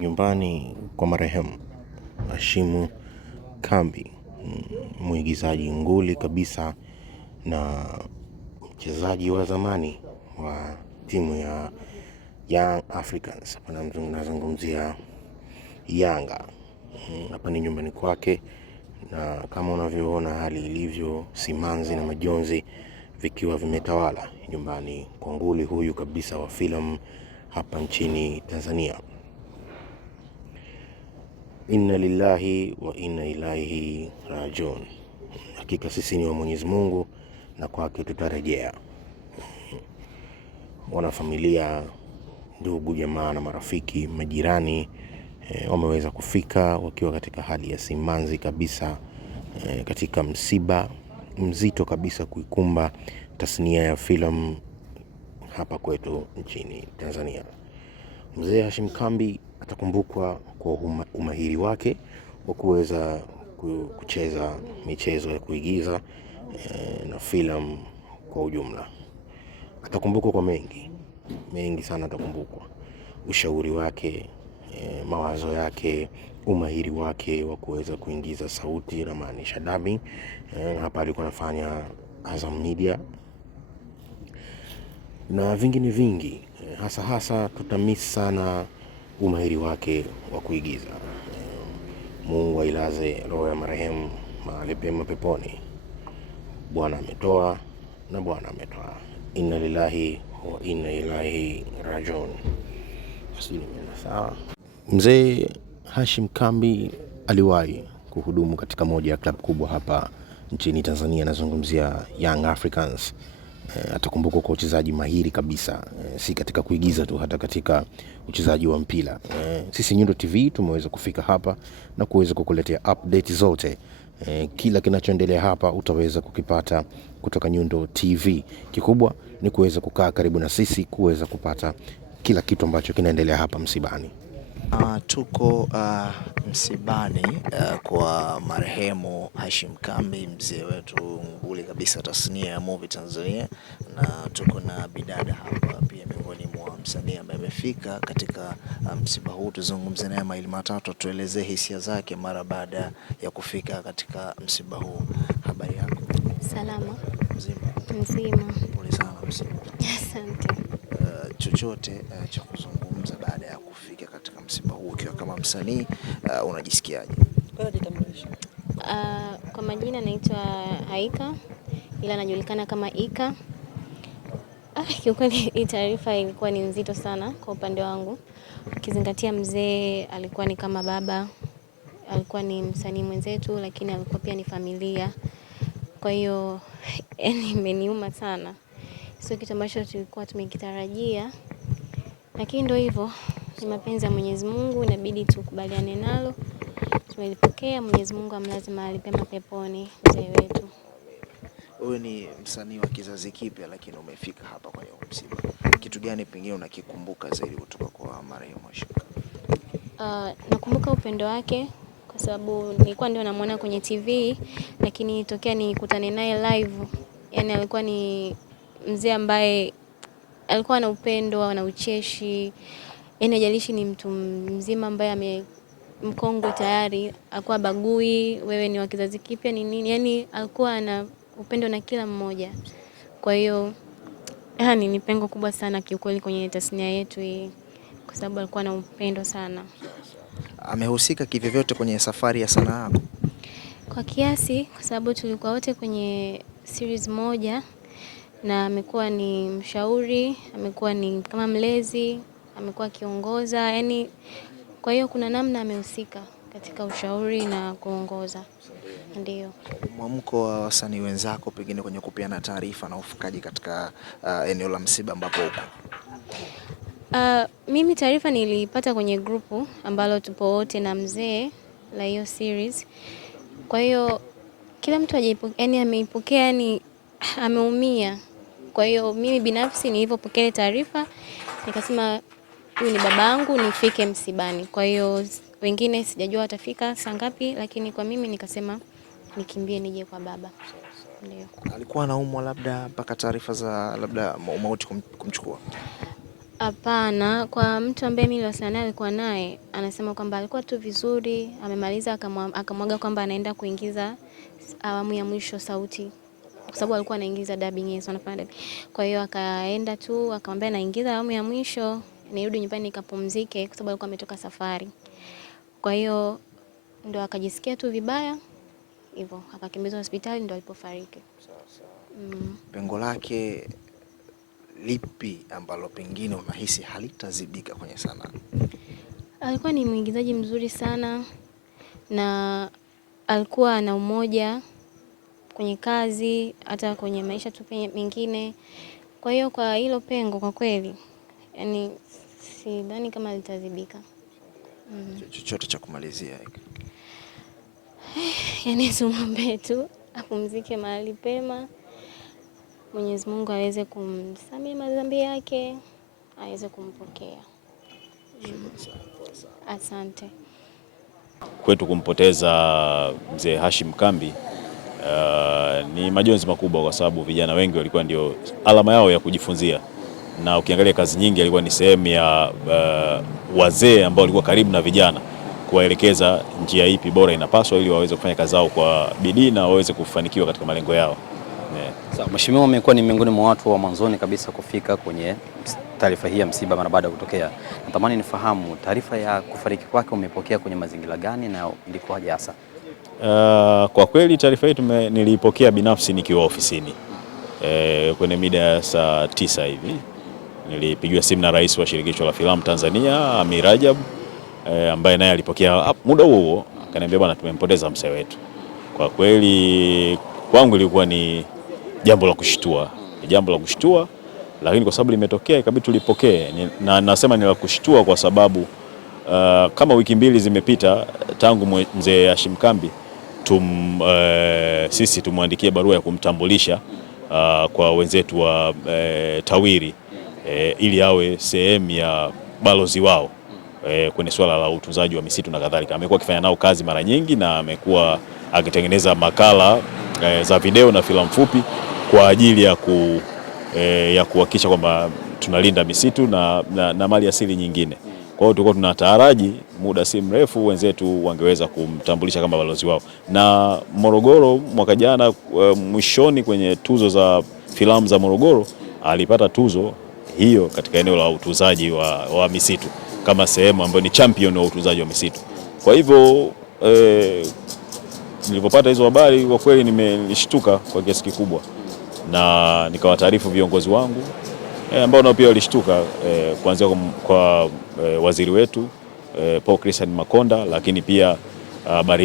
Nyumbani kwa marehemu Hashim Kambi, mwigizaji nguli kabisa na mchezaji wa zamani wa timu ya Young Africans. Hapa nazungumzia Yanga. Hapa ni nyumbani kwake, na kama unavyoona hali ilivyo, simanzi na majonzi vikiwa vimetawala nyumbani kwa nguli huyu kabisa wa filamu hapa nchini Tanzania. Inna lillahi wa inna ilaihi rajiun. Hakika sisi ni wa Mwenyezi Mungu na kwake tutarejea. Wanafamilia, ndugu, jamaa na marafiki, majirani wameweza kufika wakiwa katika hali ya simanzi kabisa, katika msiba mzito kabisa kuikumba tasnia ya filamu hapa kwetu nchini Tanzania. Mzee Hashim Kambi atakumbukwa kwa umahiri wake wa kuweza kucheza michezo ya kuigiza na filamu kwa ujumla. Atakumbukwa kwa mengi sana. Atakumbukwa ushauri wake, mawazo yake, umahiri wake wa kuweza kuingiza sauti na maanisha dubbing. Hapa alikuwa anafanya Azam Media na vingine vingi. Hasa tutamiss sana umahiri wake wa kuigiza. Mungu ailaze roho ya marehemu mahali pema peponi. Bwana ametoa na Bwana ametoa. Inna lillahi wa inna ilaihi rajiun. Sawa. Mzee Hashim Kambi aliwahi kuhudumu katika moja ya klabu kubwa hapa nchini Tanzania, nazungumzia Young Africans. Atakumbukwa kwa uchezaji mahiri kabisa, si katika kuigiza tu, hata katika uchezaji wa mpira. Sisi Nyundo TV tumeweza kufika hapa na kuweza kukuletea update zote. Kila kinachoendelea hapa utaweza kukipata kutoka Nyundo TV. Kikubwa ni kuweza kukaa karibu na sisi kuweza kupata kila kitu ambacho kinaendelea hapa msibani. Tuko msibani kwa marehemu Hashim Kambi, mzee wetu nguli kabisa tasnia ya movie Tanzania, na tuko na bidada hapa pia miongoni mwa msanii ambaye amefika katika msiba huu. Tuzungumze naye mawili matatu, tuelezee hisia zake mara baada ya kufika katika msiba huu. Habari yako? Salama. Mzima. Pole sana msiba. Asante. Chochote cha kuzungumza baada ya kufika katika msiba huu ukiwa kama msanii, unajisikiaje? Kwa majina naitwa Aika, ila najulikana kama Ika. Kiukweli hii taarifa ilikuwa ni nzito sana kwa upande wangu, ukizingatia mzee alikuwa ni kama baba, alikuwa ni msanii mwenzetu, lakini alikuwa pia ni familia. Kwa hiyo imeniuma sana, sio kitu ambacho tulikuwa tumekitarajia, lakini ndio hivyo, ni mapenzi ya Mwenyezi Mungu, inabidi tukubaliane nalo. Tumelipokea. Mwenyezi Mungu amlaze mahali pema peponi mzee wetu. Wewe ni msanii wa kizazi kipya, lakini umefika hapa kwenye msiba. Kitu gani pengine unakikumbuka zaidi kutoka kwa marehemu Hashim? Nakumbuka upendo wake, kwa sababu nilikuwa ndio namuona kwenye TV, lakini tokea nikutane naye live, yani alikuwa ni mzee ambaye alikuwa na upendo na ucheshi. Yani hajalishi ni mtu mzima ambaye mkongwe tayari, alikuwa bagui wewe ni wa kizazi kipya ni nini, yani alikuwa na upendo na kila mmoja. Kwa hiyo ni pengo kubwa sana kiukweli kwenye tasnia yetu hii, kwa sababu alikuwa na upendo sana. Amehusika kivyovyote kwenye safari ya sanaa yako? Kwa kiasi, kwa sababu tulikuwa wote kwenye series moja, na amekuwa ni mshauri, amekuwa ni kama mlezi, amekuwa kiongoza, yani kwa hiyo kuna namna amehusika katika ushauri na kuongoza. Ndio. Mwamko wa wasanii wenzako pengine kwenye kupeana taarifa na ufikaji katika eneo la msiba ambapo uko? Mimi taarifa nilipata kwenye grupu ambalo tupo wote na mzee la hiyo series. Kwa hiyo kila mtu ameipokea, yani ameumia. Kwa hiyo mimi binafsi nilipopokea taarifa nikasema huyu ni babangu, nifike msibani. Kwa hiyo wengine sijajua watafika saa ngapi, lakini kwa mimi nikasema nikimbie nije kwa baba. Ndio. Alikuwa anaumwa labda mpaka taarifa za labda mauti kumchukua? Hapana, kwa mtu ambaye mimi niliwasiliana naye alikuwa naye, anasema kwamba alikuwa tu vizuri, amemaliza akamwaga kwamba anaenda kuingiza awamu ya mwisho sauti. Kwa sababu alikuwa anaingiza dubbing, yes, anafanya dubbing. Kwa hiyo akaenda tu akamwambia naingiza awamu ya mwisho, nirudi nyumbani nikapumzike kwa sababu alikuwa ametoka safari. Kwa hiyo ndo akajisikia tu vibaya, hivyo akakimbizwa hospitali ndo alipofariki. Pengo lake lipi ambalo pengine unahisi halitazibika kwenye sanaa? Alikuwa ni mwigizaji mzuri sana na alikuwa na umoja kwenye kazi, hata kwenye maisha tu mengine. Kwa hiyo kwa hilo pengo kwa kweli, yani sidhani kama litazibika. Chochote cha kumalizia? Yani tumwombee tu apumzike mahali pema. Mwenyezi Mungu aweze kumsamehe madhambi yake, aweze kumpokea. Asante. Kwetu kumpoteza mzee Hashim Kambi ni majonzi makubwa, kwa sababu vijana wengi walikuwa ndio alama yao ya kujifunzia, na ukiangalia kazi nyingi alikuwa ni sehemu ya wazee ambao walikuwa karibu na vijana, kuwaelekeza njia ipi bora inapaswa ili waweze kufanya kazi zao kwa bidii na waweze kufanikiwa katika malengo yao. Sawa, Mheshimiwa amekuwa ni miongoni mwa watu wa mwanzoni kabisa kufika kwenye taarifa hii ya msiba mara baada ya kutokea. Natamani nifahamu taarifa ya kufariki kwake umepokea kwenye mazingira gani na ilikuwaje hasa? Kwa kweli taarifa hii nilipokea binafsi nikiwa ofisini. Kwenye mida ya saa 9 hivi nilipigiwa simu na Rais wa Shirikisho la Filamu Tanzania, Amir Rajab, ambaye naye alipokea muda huo, akaniambia bwana, tumempoteza mzee wetu. Kwa kweli kwangu ilikuwa ni jambo la kushtua. Jambo la kushtua, lakini kwa sababu limetokea ikabidi tulipokee. Na nasema ni la kushtua kwa sababu kama wiki mbili zimepita tangu mzee Hashim Kambi sisi tumwandikie barua ya kumtambulisha kwa wenzetu wa TAWIRI ili awe sehemu ya balozi wao kwenye swala la utunzaji wa misitu na kadhalika. Amekuwa akifanya nao kazi mara nyingi na amekuwa akitengeneza makala za video na filamu fupi kwa ajili ya kuhakikisha kwamba tunalinda misitu na mali asili nyingine. Kwa hiyo tulikuwa tunataraji muda si mrefu wenzetu wangeweza kumtambulisha kama balozi wao. Na Morogoro mwaka jana mwishoni kwenye tuzo za filamu za Morogoro alipata tuzo hiyo katika eneo la utunzaji wa misitu kama sehemu ambayo ni champion wa utunzaji wa misitu. Kwa hivyo nilipopata hizo habari kwa kweli nimeshtuka kwa kiasi kikubwa, na nikawataarifu viongozi wangu ambao nao pia walishtuka, kuanzia kwa waziri wetu Paul Christian Makonda, lakini pia habari